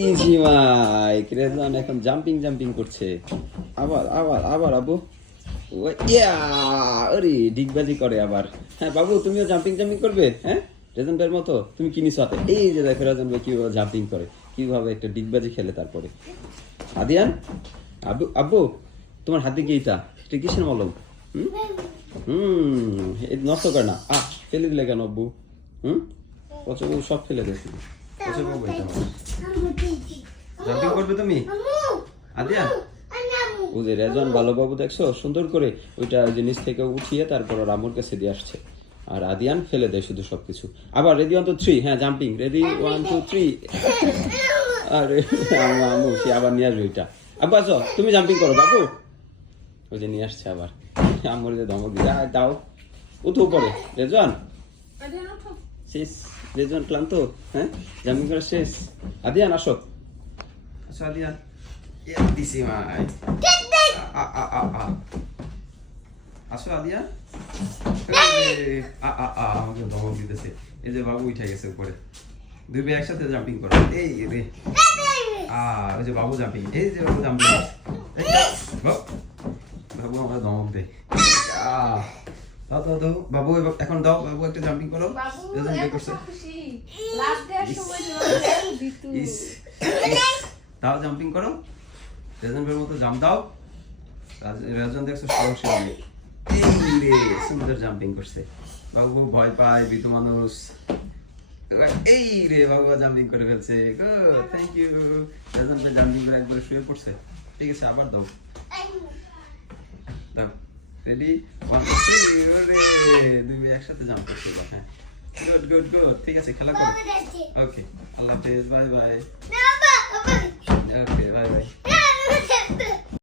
ইসিমাই রেজন এখন jumping jumping করছে। আবার আবার আবার আবু ইয়া আরে ডিগবাজি করে আবার। হ্যাঁ বাবু তুমিও জাম্পিং জাম্পিং করবে? হ্যাঁ রেজন ভাইয়ের মতো তুমি কি নিছো হাতে? এই যে দেখো রেজন ভাই কিভাবে জাম্পিং করে, কিভাবে একটা ডিগবাজি খেলে। তারপরে আদিয়ান আব্বু আব্বু তোমার হাতে কি এটা কিসের মলম? হুম হুম নষ্ট করে না, ফেলে দিলে কেন আব্বু? হুম পছন্দ সব ফেলে দিয়েছি। জাম্পিং করবে তুমি আদিয়ান? ও যে রেজন ভালোবাবু দেখছো সুন্দর করে ওইটা জিনিস থেকে উঠিয়ে তারপর রামুর কাছে দিয়ে আসছে। আর আদিয়ান ফেলে দেয় শুধু সবকিছু। আবার রেডি 1 2 3, হ্যাঁ জাম্পিং রেডি 1 2 3। আরে আমু সে আবার নিয়ে আসবে ওইটা। আব্বু আসো তুমি জাম্পিং করো বাবু। ওই যে নিয়ে আসছে আবার। আমার যে ধমক দিয়ে দাও উঠো উপরে। রেজন শেষ, রেজন ক্লান্ত? হ্যাঁ জাম্পিং করা শেষ। আদিয়ান আসো, আসো আদিয়ান। দিছি মাই আসো আদিয়ান। আমাকে ধমক দিতেছে। এই যে বাবু উঠে গেছে উপরে। দুই ভাই একসাথে জাম্পিং করো। এই রে ওই যে বাবু জাম্পিং, এই যে বাবু জাম্পিং। বাবু আমরা ধমক দেয়। দাও দাও দাও বাবু এখন দাও বাবু একটা জাম্পিং করো। রেজন বের করছে। দাও জাম্পিং করো, রেজন ভাইয়ের মতো জাম্প দাও। রেজন দেখছো সাহসী নেই। এই রে সুন্দর জাম্পিং করছে। বাবু ভয় পায় বিতু মানুষ। এই রে বাবু জাম্পিং করে ফেলছে। Good thank you. রেজন ভাই জাম্পিং করে একবার শুয়ে পড়ছে। ঠিক আছে আবার দাও দাও। রেডি 1 2 3। ওরে দুই ভাই একসাথে জাম্প করছে। হ্যাঁ গুড গুড গুড। ঠিক আছে খেলা করো। ওকে আল্লাহ হাফেজ, বাই বাই।